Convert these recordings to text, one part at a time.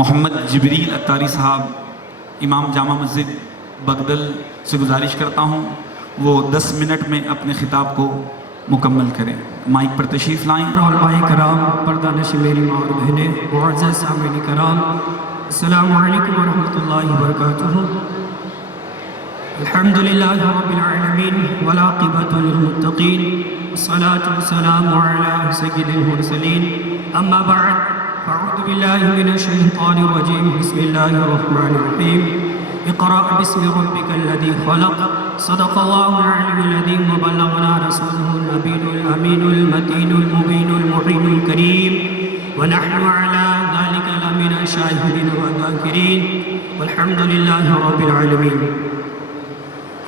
محمد جبریل اتاری صاحب امام جامع مسجد بغدل سے گزارش کرتا ہوں وہ 10 منٹ میں اپنے خطاب کو مکمل کریں. مائک پر تشریف لائیں. علماء کرام، پردہ نشی میری ماں اور بہنیں، معزز سامعین کرام، السلام علیکم ورحمۃ اللہ وبرکاتہ. الحمدللہ رب العالمین والعاقبۃ للمتقین والصلاة والسلام علی سید المرسلین. اما بعد فاعوذ باللہ من الشیطان الرجیم. بسم اللہ الرحمن الرحیم. اقرأ باسم ربک الذی خلق. صدق اللہ العلی العظیم وبلغنا رسوله النبی الامین المتین المبین المعین الکریم ونحن على ذلك لمن الشاہدین والذاکرین والحمد للہ رب العالمین.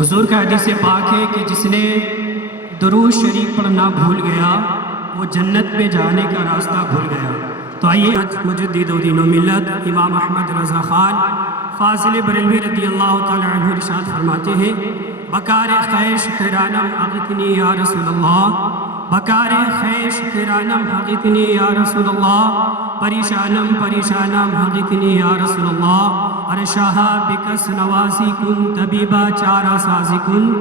حضور کا حدیث پاک ہے کہ جس نے درود شریف پڑھنا بھول گیا وہ جنت میں جانے کا راستہ بھول گیا. تو آئیے مجدد دین و ملت امام احمد رضا خان فاضل بریلوی رضی اللہ تعالی عنہ ارشاد فرماتے ہیں: بکار خیش خیرانم حقیقنی یا رسول اللہ. بکار خیش خیرانم حقیقنی یا رسول اللہ. پریشانم پریشانم حقیقنی یا رسول اللہ. ارشاہا بکس نوازی کن طبیبہ چارہ سازی کن.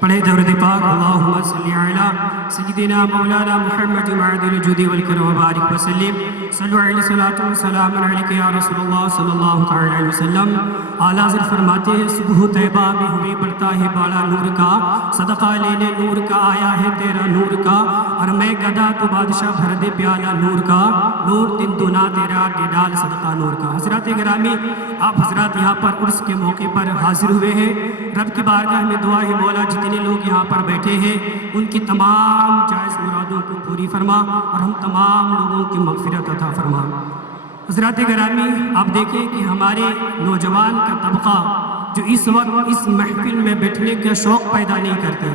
پڑھے درود پاک اللہم صلی علی سیدنا مولانا محمد معدل الجود والکرم وبارک وسلم. صلو علیہ الصلوۃ والسلام علیکہ یا رسول اللہ صلی اللہ علیہ وسلم. اعلیٰ حضرت فرماتے ہیں: صبح طیبہ میں ہوئی بڑھتا ہے بالا نور کا، صدقہ لینے نور کا آیا ہے تیرا نور کا. اور میں گدا تو بادشاہ بھر دے پیالہ نور کا، نور تن دنا تیرا کے ڈال صدقہ نور کا. حضرات گرامی، آپ حضرات یہاں پر عرس کے موقع پر حاضر ہوئے ہیں. رب کی بارگاہ میں دعا ہے مولا جتنے لوگ یہاں پر بیٹھے ہیں ان کی تمام جائز مرادوں کو پوری فرما اور ہم تمام لوگوں کی مغفرت عطا فرما. حضرات گرامی، آپ دیکھیں کہ ہمارے نوجوان کا طبقہ جو اس وقت اس محفل میں بیٹھنے کا شوق پیدا نہیں کرتے،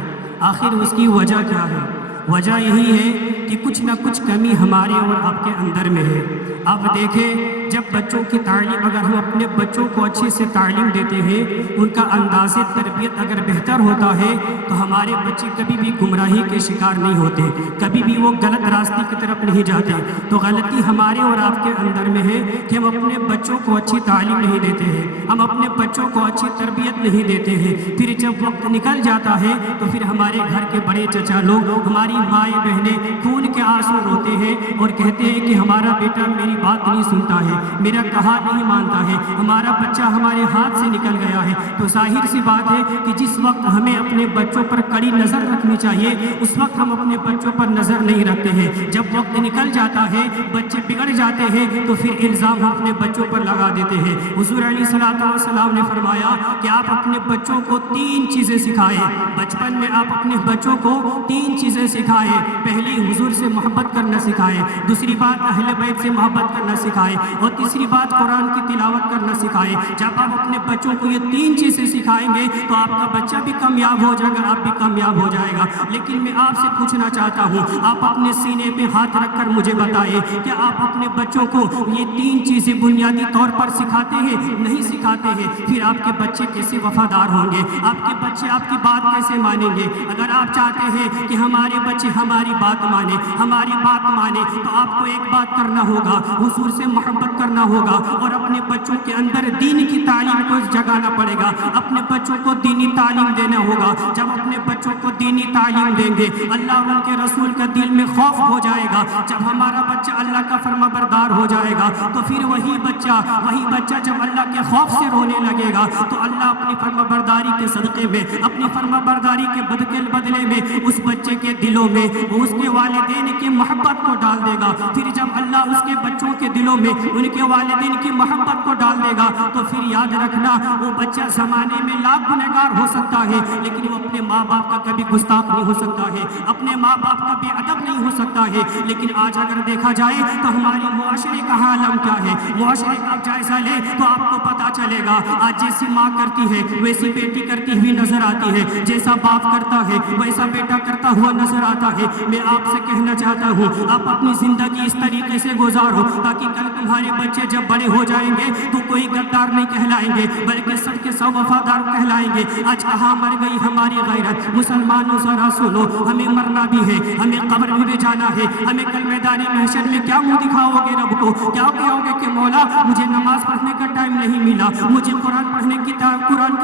آخر اس کی وجہ کیا ہے؟ وجہ یہی ہے کہ کچھ نہ کچھ کمی ہمارے اور آپ کے اندر میں ہے. آپ دیکھیں جب بچوں کی تعلیم، اگر ہم اپنے بچوں کو اچھے سے تعلیم دیتے ہیں، ان کا انداز تربیت اگر بہتر ہوتا ہے تو ہمارے بچے کبھی بھی گمراہی کے شکار نہیں ہوتے، کبھی بھی وہ غلط راستے کی طرف نہیں جاتے. تو غلطی ہمارے اور آپ کے اندر میں ہے کہ ہم اپنے بچوں کو اچھی تعلیم نہیں دیتے ہیں، ہم اپنے بچوں کو اچھی تربیت نہیں دیتے ہیں. پھر جب وقت نکل جاتا ہے تو پھر ہمارے گھر کے بڑے چچا لوگ، ہماری مائیں بہنیں خون کے آنسو روتے ہیں اور کہتے ہیں کہ ہمارا بیٹا میری بات نہیں سنتا ہے، میرا کہا نہیں مانتا ہے، ہمارا بچہ ہمارے ہاتھ سے نکل گیا ہے. تو ظاہر سی بات ہے کہ جس وقت ہمیں اپنے بچوں پر کڑی نظر رکھنی چاہیے اس وقت ہم اپنے بچوں پر نظر نہیں رکھتے ہیں. جب وقت نکل جاتا ہے، بچے بگڑ جاتے ہیں تو پھر الزام ہم اپنے بچوں پر لگا دیتے ہیں. حضور علیہ الصلوۃ والسلام نے فرمایا کہ آپ اپنے بچوں کو 3 چیزیں سکھائیں. بچپن میں آپ اپنے بچوں کو 3 چیزیں سکھائیں. پہلی، حضور سے محبت کرنا سکھائیں. دوسری بات، اہل بیت سے محبت کرنا سکھائیں. اور تیسری بات، قرآن کی تلاوت کرنا سکھائیں. جب آپ اپنے بچوں کو یہ 3 چیزیں سکھائیں گے تو آپ کا بچہ بھی کامیاب ہو جائے گا، آپ بھی کامیاب ہو جائے گا. لیکن میں آپ سے پوچھنا چاہتا ہوں، آپ اپنے سینے پہ ہاتھ رکھ کر مجھے بتائیں کہ آپ اپنے بچوں کو یہ 3 چیزیں بنیادی طور پر سکھاتے ہیں؟ نہیں سکھاتے ہیں. پھر آپ کے بچے کیسے وفادار ہوں گے؟ آپ کے بچے آپ کی بات کیسے مانیں گے؟ اگر آپ چاہتے ہیں کہ ہمارے بچے ہماری بات مانیں، ہماری بات مانیں، تو آپ کو ایک بات کرنا ہوگا، حضور سے محبت کرنا ہوگا اور اپنے بچوں کے اندر دین کی تعلیم کو جگانا پڑے گا. اپنے بچوں کو دینی تعلیم دینا ہوگا. جب اپنے بچوں کو دینی تعلیم دیں گے، اللہ اور ان کے رسول کا دل میں خوف ہو جائے گا. جب ہمارا بچہ اللہ کا فرما بردار ہو جائے گا تو پھر وہی بچہ جب اللہ کے خوف سے رونے لگے گا تو اللہ اپنی فرما برداری کے صدقے میں، اپنی فرما برداری کے بدلے میں اس بچے کے دلوں میں اس کے والدین کی محبت کو ڈال دے گا. پھر جب اللہ اس کے بچوں کے دلوں میں ان کے والدین کی محبت کو ڈال دے گا تو پھر یاد رکھنا وہ بچہ زمانے میں لاکھ گنہگار ہو سکتا ہے لیکن وہ اپنے ماں باپ کا کبھی گستاخ نہیں ہو سکتا ہے، اپنے ماں باپ کا بے ادب نہیں ہو سکتا ہے. لیکن آج اگر دیکھا جائے تو ہماری معاشرے کا عالم کیا ہے؟ معاشرے کا جائزہ لے تو آپ کو پتا چلے گا. آج جیسی ماں کرتی ہے ویسی بیٹی کرتی ہوئی نظر آتی ہے، جیسا باپ کرتا ہے ویسا بیٹا کرتا ہوا نظر آتا ہے. میں آپ سے کہنا چاہتا ہوں، آپ اپنی زندگی اس طریقے سے گزارو تاکہ کل تمہارے بچے جب بڑے ہو جائیں گے تو کوئی غدار نہیں کہلائیں گے بلکہ سب کے سب وفادار کہلائیں گے۔ آج کہاں مر گئی ہماری غیرت؟ مسلمانوں ذرا سنو، ہمیں مرنا بھی ہے، ہمیں قبر میں بھی جانا ہے، ہمیں کل میدان محشر میں کیا منہ دکھاؤ گے رب کو؟ کیا کہو گے کہ مولا مجھے نماز پڑھنے کا ٹائم نہیں ملا، مجھے قرآن کی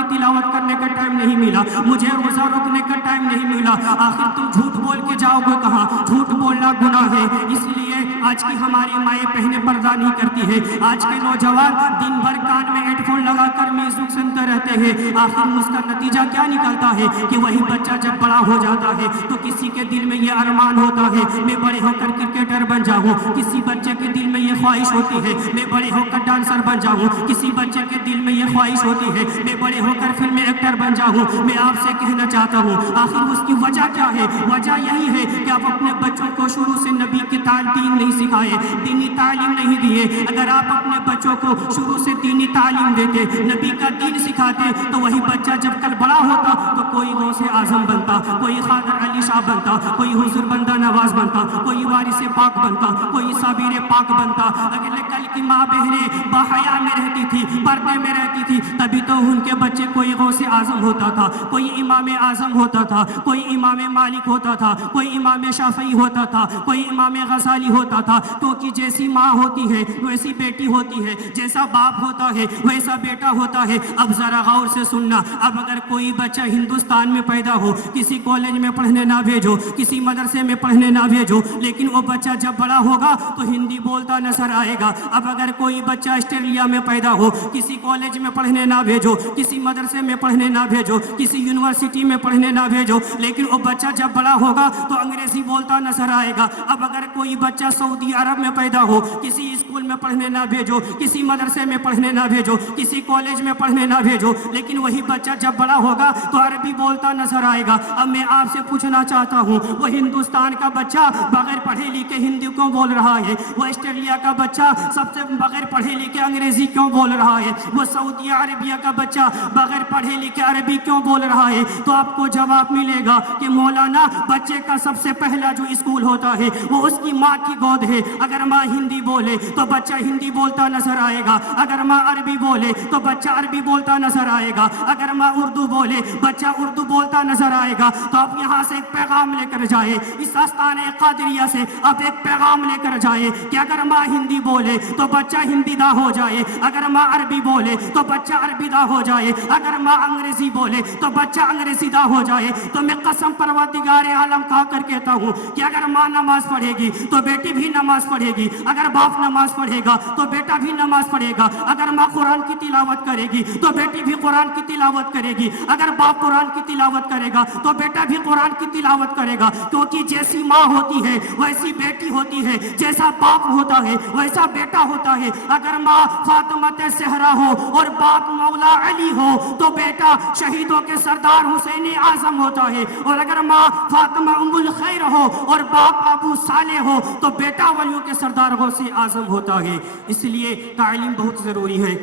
تلاوت کرنے کا ٹائم نہیں ملا، مجھے روزہ رکھنے کا ٹائم نہیں ملا۔ آخر تم جھوٹ بول کے جاؤ گے کہاں؟ جھوٹ بولنا گناہ ہے۔ اس لیے آج کی ہماری مائیں بہنیں پردہ نہیں کرتی ہے، آج کے نوجوان دن بھر کان میں ہیڈ فون لگا کر میوزک سنتے رہتے ہیں۔ آخر اس کا نتیجہ کیا نکلتا ہے کہ وہی بچہ جب بڑا ہو جاتا ہے تو کسی کے دل میں یہ ارمان ہوتا ہے میں بڑے ہو کر کرکٹر بن جاؤں، کسی بچے کے دل میں یہ خواہش ہوتی ہے میں بڑے ہو کر ڈانسر بن جاؤں، کسی بچے کے دل میں یہ خواہش ہوتی ہے میں بڑے ہو کر فلم ایکٹر بن جاؤں۔ میں آپ سے کہنا چاہتا ہوں آخر اس کی وجہ کیا ہے؟ وجہ یہی ہے کہ آپ اپنے بچوں کو شروع سے نبی کی تعلیم نہیں سکھائے، دینی تعلیم نہیں دیے۔ اگر آپ اپنے بچوں کو شروع سے دینی تعلیم دیتے، نبی کا دین سکھاتے تو وہی بچہ جب کل بڑا ہوتا تو کوئی غوث اعظم بنتا، کوئی خادر علی شاہ بنتا، کوئی حضور بندہ نواز بنتا، کوئی وارث پاک بنتا، کوئی صابر پاک بنتا۔ اگر کل کی ماں بہنیں باحیا میں رہتی تھی، پردے میں رہتی تھی، تبھی تو ان کے بچے کوئی غوث اعظم ہوتا تھا، کوئی امام اعظم ہوتا تھا، کوئی امام مالک ہوتا تھا، کوئی امام شافعی ہوتا تھا، کوئی امام غزالی ہوتا تھا۔ کیونکہ جیسی ماں ہوتی ہے ویسی بیٹی ہوتی ہے، جیسا باپ ہوتا ہے ویسا بیٹا ہوتا ہے۔ اب ذرا غور سے سننا، اب اگر کوئی بچہ ہندوستان میں پیدا ہو، کسی کالج میں پڑھنے نہ بھیجو، کسی مدرسے میں پڑھنے نہ بھیجو، لیکن وہ بچہ جب بڑا ہوگا تو ہندی بولتا نظر آئے گا۔ اب اگر کوئی بچہ آسٹریلیا میں پیدا ہو، کسی کالج میں پڑھنے نہ بھیجو، کسی مدرسے میں پڑھنے نہ بھیجو، کسی یونیورسٹی میں پڑھنے نہ بھیجو، لیکن وہ بچہ جب بڑا ہوگا تو انگریزی بولتا نظر آئے گا۔ اب اگر کوئی بچہ سعودی عرب میں پیدا ہو، کسی اسکول میں پڑھنے نہ بھیجو، کسی مدرسے میں پڑھنے نہ بھیجو، کسی کالج میں پڑھنے نہ بھیجو، لیکن وہی بچہ جب بڑا ہوگا تو عربی بولتا نظر آئے گا۔ اب میں آپ سے پوچھنا چاہتا ہوں وہ ہندوستان کا بچہ بغیر پڑھے لکھے ہندی کیوں بول رہا ہے؟ وہ آسٹریلیا کا بچہ سب سے بغیر پڑھے لکھے انگریزی کیوں بول رہا ہے؟ وہ سعودی عربیہ کا بچہ بغیر پڑھے لکھے عربی کیوں بول رہا ہے؟ تو آپ کو جواب ملے گا کہ مولانا بچے کا سب سے پہلا جو اسکول ہوتا ہے وہ اس کی ماں کی گود ہے۔ اگر ماں ہندی بولے تو بچہ ہندی بولتا نظر آئے گا، اگر ماں عربی بولے تو بچہ عربی بولتا نظر آئے گا، اگر ماں اردو بولے بچہ اردو بولتا نظر آئے گا۔ تو آپ یہاں سے ایک پیغام لے کر جائے، اس آستانہ قادریہ سے آپ ایک پیغام لے کر جائے کہ اگر ماں ہندی بولے تو بچہ ہندی دا ہو جائے، اگر ماں عربی بولے تو بچہ عربی دا ہو جائے، اگر ماں انگریزی بولے تو بچہ انگریزی دا ہو جائے۔ تو میں قسم پروردگار عالم کھا کر کہتا ہوں کہ اگر ماں نماز پڑھے گی تو بیٹی بھی نماز پڑھے گی، اگر باپ نماز پڑھے گا تو بیٹا بھی نماز پڑھے گا، اگر ماں قرآن کی تلاوت کرے گی تو بیٹی بھی قرآن کی تلاوت کرے گی، اگر باپ قرآن کی تلاوت کرے گا تو بیٹا بھی قرآن کی تلاوت کرے گا۔ کیونکہ جیسی ماں ہوتی ہے ویسی بیٹی ہوتی ہے، جیسا باپ ہوتا ہے ویسا بیٹا ہوتا ہے۔ اگر ماں فاطمہ زہرا ہو اور باپ مولا علی ہو تو بیٹا شہیدوں کے سردار حسین اعظم ہوتا ہے، اور اگر ماں فاطمہ ام الخیر ہو اور باپ ابو صالح ہو تو بیٹا ولیوں کے سردار غوث اعظم ہوتا ہے۔ اس لیے تعلیم بہت ضروری ہے۔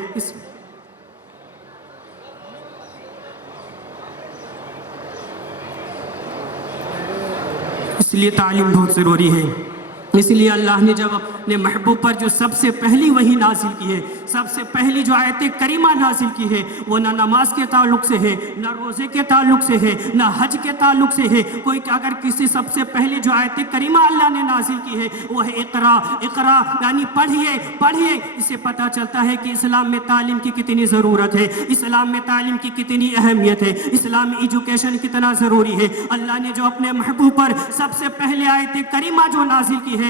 اس لیے تعلیم بہت ضروری ہے۔ اس لیے اللہ نے جب اپنے محبوب پر جو سب سے پہلی وحی نازل کی ہے، سب سے پہلی جو آیت کریمہ نازل کی ہے، وہ نہ نماز کے تعلق سے ہے، نہ روزے کے تعلق سے ہے، نہ حج کے تعلق سے ہے۔ کوئی اگر کسی سب سے پہلی جو آیت کریمہ اللہ نے نازل کی ہے وہ ہے اقرا، اقرا یعنی پڑھیے پڑھیے۔ اس سے پتہ چلتا ہے کہ اسلام میں تعلیم کی کتنی ضرورت ہے، اسلام میں تعلیم کی کتنی اہمیت ہے، اسلام میں ایجوکیشن کتنا ضروری ہے۔ اللہ نے جو اپنے محبوب پر سب سے پہلے آیت کریمہ جو نازل کی ہے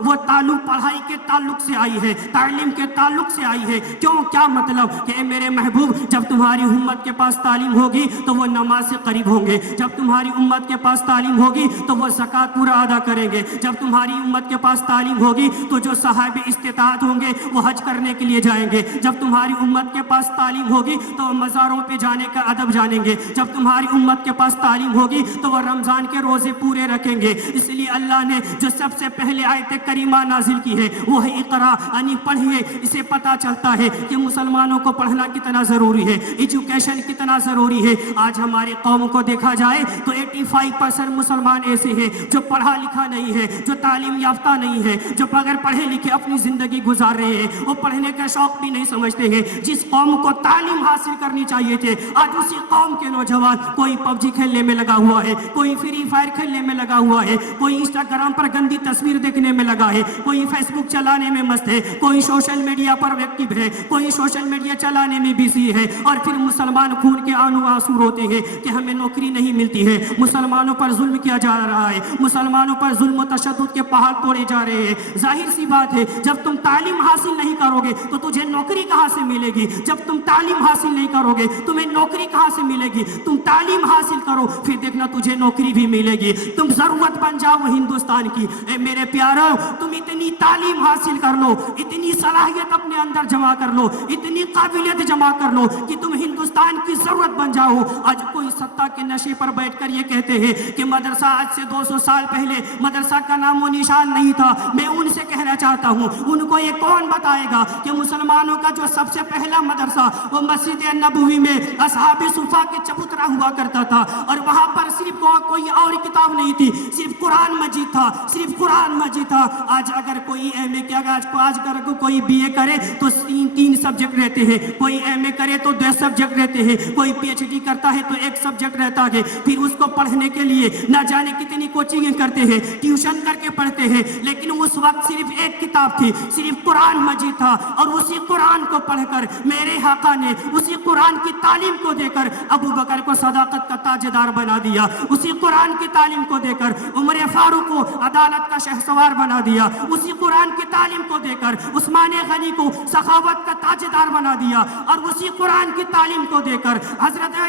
وہ تعلق پڑھائی کے تعلق سے آئی ہے، تعلیم کے تعلق سے آئی ہے۔ کیوں؟ کیا مطلب کہ اے میرے محبوب جب تمہاری امت کے پاس تعلیم ہوگی تو وہ نماز سے قریب ہوں گے، جب تمہاری امت کے پاس تعلیم ہوگی تو وہ زکوٰۃ پورا ادا کریں گے، جب تمہاری امت کے پاس تعلیم ہوگی تو جو صاحب استطاعت ہوں گے وہ حج کرنے کے لیے جائیں گے، جب تمہاری امت کے پاس تعلیم ہوگی تو وہ مزاروں پہ جانے کا ادب جانیں گے، جب تمہاری امت کے پاس تعلیم ہوگی تو وہ رمضان کے روزے پورے رکھیں گے۔ اس لیے اللہ نے جو سب سے پہلے آیت کریمہ کلمہ نازل کی ہے وہ ہے اقرا، یعنی پڑھیے. اسے پتہ چلتا ہے کہ مسلمانوں کو پڑھنا کتنا ضروری ہے، ایجوکیشن کتنا ضروری ہے. آج ہماری قوم کو دیکھا جائے تو 85% مسلمان ایسے ہیں جو پڑھا لکھا نہیں ہے، جو تعلیم یافتہ نہیں ہے، جو بغیر پڑھے لکھے اپنی زندگی گزار رہے ہیں. وہ پڑھنے کا شوق بھی نہیں سمجھتے ہیں. جس قوم کو تعلیم حاصل کرنی چاہیے تھے، آج اسی قوم کے نوجوان کوئی پب جی کھیلنے میں لگا ہوا ہے، کوئی فری فائر کھیلنے میں لگا ہوا ہے، کوئی انسٹاگرام پر گندی تصویر دیکھنے میں لگا ہے، کوئی فیس بک چلانے میں مست ہے، کوئی سوشل میڈیا پر ایکٹیو ہے، کوئی سوشل میڈیا چلانے میں بزی ہے. اور پھر مسلمان خون کے آنسو روتے ہیں کہ ہمیں نوکری نہیں ملتی ہے، مسلمانوں پر ظلم کیا جا رہا ہے، مسلمانوں پر ظلم و تشدد کے پہاڑ توڑے جا رہے ہیں. ظاہر سی بات ہے جب تم تعلیم حاصل نہیں کرو گے تو تجھے نوکری کہاں سے ملے گی؟ جب تم تعلیم حاصل نہیں کرو گے تمہیں نوکری کہاں سے ملے گی؟ تم تعلیم حاصل کرو پھر دیکھنا تجھے نوکری بھی ملے گی. تم ضرورت بن جاؤ ہندوستان کی. اے میرے پیارو، تم اتنی تعلیم حاصل کر لو، اتنی صلاحیت اپنے اندر جمع کر لو، اتنی قابلیت جمع کر لو کہ تم ہندوستان کی ضرورت بن جاؤ. آج کوئی سطح کے نشے پر بیٹھ کر یہ کہتے ہیں کہ مدرسہ آج سے 200 سال پہلے مدرسہ کا نام و نشان نہیں تھا. میں ان سے کہنا چاہتا ہوں، ان کو یہ کون بتائے گا کہ مسلمانوں کا جو سب سے پہلا مدرسہ وہ مسجد نبوی میں اصحاب صفا کے چبوترا ہوا کرتا تھا، اور وہاں پر صرف کوئی اور کتاب نہیں تھی، صرف قرآن مجید تھا، صرف قرآن مجید تھا. آج اگر کوئی ایم اے کیا، آج اگر کوئی بی اے کرے تو تین سبجیکٹ رہتے ہیں، کوئی ایم اے کرے تو 2 سبجیکٹ رہتے ہیں، کوئی پی ایچ ڈی کرتا ہے تو 1 سبجیکٹ رہتا ہے. پھر اس کو پڑھنے کے لیے نہ جانے کتنی کوچنگیں کرتے ہیں، ٹیوشن کر کے پڑھتے ہیں. لیکن اس وقت صرف ایک کتاب تھی، صرف قرآن مجید تھا. اور اسی قرآن کو پڑھ کر میرے آقا نے اسی قرآن کی تعلیم کو دے کر ابو بکر کو صداقت کا تاجدار بنا دیا. اسی قرآن کی تعلیم کو دے کر عمر فاروق کو عدالت کا شہسوار بنا دیا. اسی قرآن کی تعلیم کو دے کر عثمان غنی کو سخاوت کا تاجدار بنا دیا. اور اسی قرآن کی تعلیم کو دے کر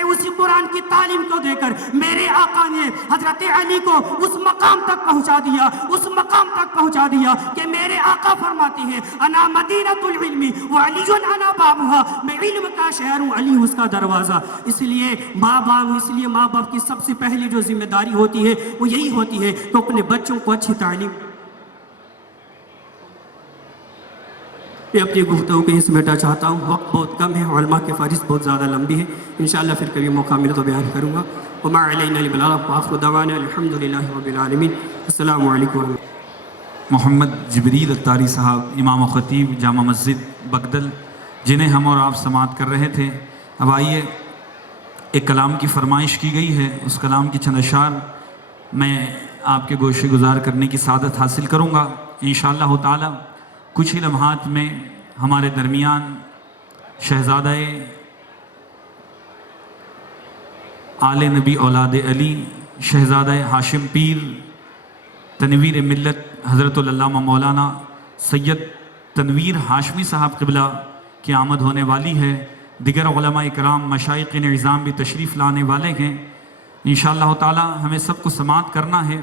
اسی قرآن کی تعلیم کو دے کر میرے آقا نے حضرت علی کو اس مقام تک پہنچا دیا، اس مقام تک پہنچا دیا کہ میرے آقا فرماتے ہیں انا مدینۃ العلم وعلی انا بابها، میں علم کا شہر ہوں، علی اس کا دروازہ. اس لیے ماں باپ کی سب سے پہلی جو ذمہ داری ہوتی ہے وہ یہی ہوتی ہے کہ اپنے بچوں کو اچھی تعلیم. میں اپنی گفتگو کو اس بیٹا چاہتا ہوں، وقت بہت کم ہے، علماء کی فہرست بہت زیادہ لمبی ہے، انشاءاللہ پھر کبھی موقع ملے تو بیان کروں گا. وما علینا الا البلاغ وآخر دعوانا الحمدللہ رب العالمین. السلام علیکم ورحمۃ اللہ. محمد جبریل اتاری صاحب، امام و خطیب جامع مسجد بگدل، جنہیں ہم اور آپ سماعت کر رہے تھے. اب آئیے، ایک کلام کی فرمائش کی گئی ہے، اس کلام کی چند اشعار میں آپ کے گوشے گزار کرنے کی سعادت حاصل کروں گا انشاءاللہ تعالی. کچھ ہی لمحات میں ہمارے درمیان شہزادہ آل نبی اولاد علی، شہزادہ ہاشم پیر تنویر ملت حضرت العلامہ مولانا سید تنویر ہاشمی صاحب قبلہ کی آمد ہونے والی ہے. دیگر علماء اکرام، مشائخ نظام بھی تشریف لانے والے ہیں. انشاءاللہ تعالی ہمیں سب کو سماعت کرنا ہے.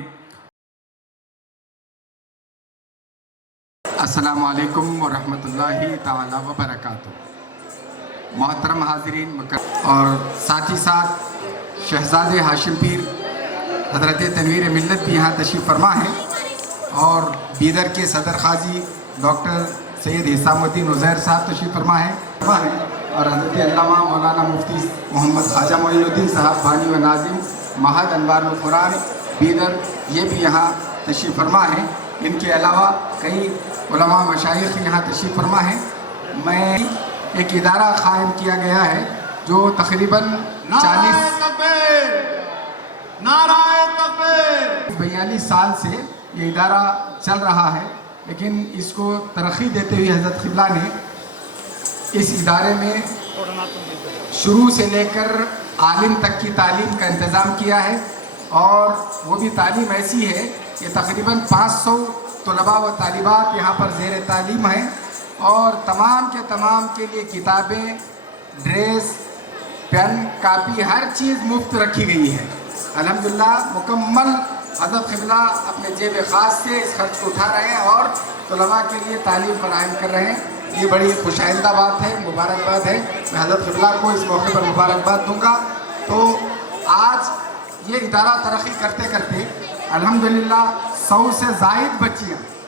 السلام علیکم ورحمۃ اللہ تعالی وبرکاتہ. محترم حاضرین اور ساتھ ہی ساتھ شہزادے ہاشم پیر حضرت تنویر ملت بھی یہاں تشریف فرما ہیں، اور بیدر کے صدر قاضی ڈاکٹر سید حسام الدین عزیر صاحب تشریف فرما ہیں، اور حضرت علامہ مولانا مفتی محمد خواجہ معین الدین صاحب بانی و ناظم معہد انوار القرآن بیدر، یہ بھی یہاں تشریف فرما ہیں. ان کے علاوہ کئی علماء مشائخ یہاں تشریف فرما ہیں. میں ایک ادارہ قائم کیا گیا ہے جو تقریباً 42 سال سے یہ ادارہ چل رہا ہے، لیکن اس کو ترقی دیتے ہوئے حضرت قبلہ نے اس ادارے میں شروع سے لے کر عالم تک کی تعلیم کا انتظام کیا ہے. اور وہ بھی تعلیم ایسی ہے کہ تقریباً 500 طلباء و طالبات یہاں پر زیر تعلیم ہیں، اور تمام کے تمام کے لیے کتابیں، ڈریس، پین، کاپی، ہر چیز مفت رکھی گئی ہے. الحمدللہ مکمل حضرت قبلہ اپنے جیب خاص سے اس خرچ کو اٹھا رہے ہیں اور طلباء کے لیے تعلیم فراہم کر رہے ہیں. یہ بڑی خوش آئندہ بات ہے، مبارکباد ہے. میں حضرت قبلہ کو اس موقع پر مبارکباد دوں گا. تو آج یہ ادارہ ترقی کرتے کرتے الحمدللہ 100 سے زائد بچیاں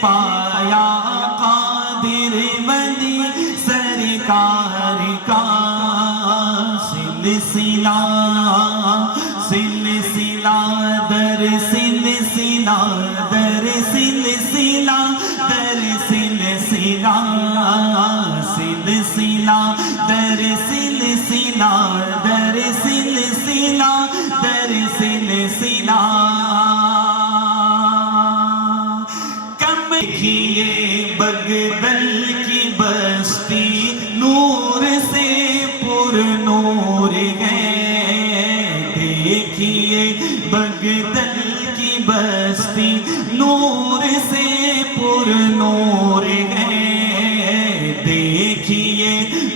پایا قادر ولی سرکار کا سلسلہ سلسلہ در سلسلہ در سلسلہ در سلسلہ سلسلہ در سلسلہ در سلسلہ در سلسلہ کم کیے بغدل کی بستی نور سے پر نور ہے دیکھیے بغدل کی بستی نور سے پر نور ہے دیکھیے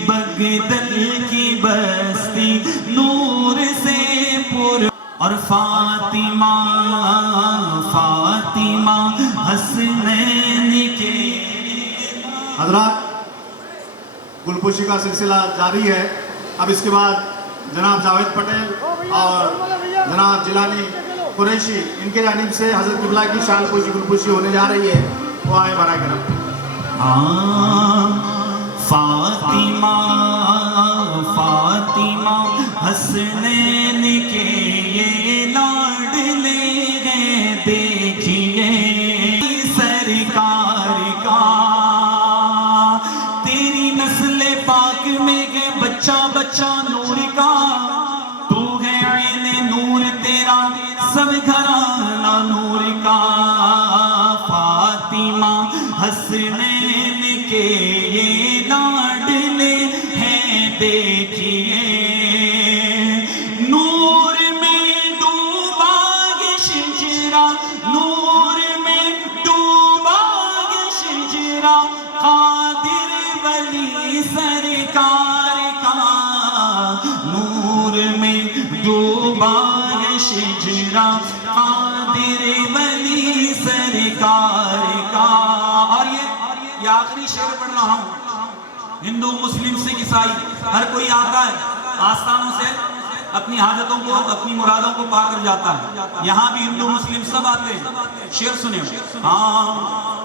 بغدل کی بستی نور سے پر اور فاطمہ فاطمہ حسنین کے حضرات گلپوشی کا سلسلہ جاری ہے. اب اس کے بعد جناب جاوید پٹیل اور جناب جیلانی قریشی ان کے جانب سے حضرت قبلہ کی شان پوشی گلپوشی ہونے جا رہی ہے. وہ آئے برائے کرم. فاطمہ فاطمہ حسنین کے یہ لاڈلے ہیں دیکھیے سرکار کا تیری نسل پاک میں ہے بچہ بچہ نور کا تو ہے عین نور تیرا سب گھرانہ نور کا فاطمہ حسنین کے یہ لاڈلے ہیں دیکھیے نور میں ڈوبا یہ شجرہ نور میں ڈوبا یہ شجرہ قادر ولی سرکار کا نور میں ڈوبا یہ شجرہ قادر ولی سرکار کا. اور یہ آخری شعر پڑھ رہا ہوں. ہندو مسلم سکھ عیسائی ہر کوئی آتا ہے آستانوں سے اپنی حاجتوں کو اپنی مرادوں کو پا کر جاتا ہے. یہاں بھی ہندو مسلم سب آتے ہیں. شعر سنیں. ہاں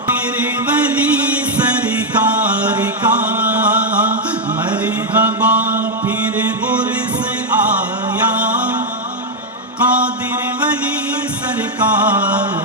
میرے ولی سرکار کا مرحبا پھر عرس آیا قادر ولی سرکار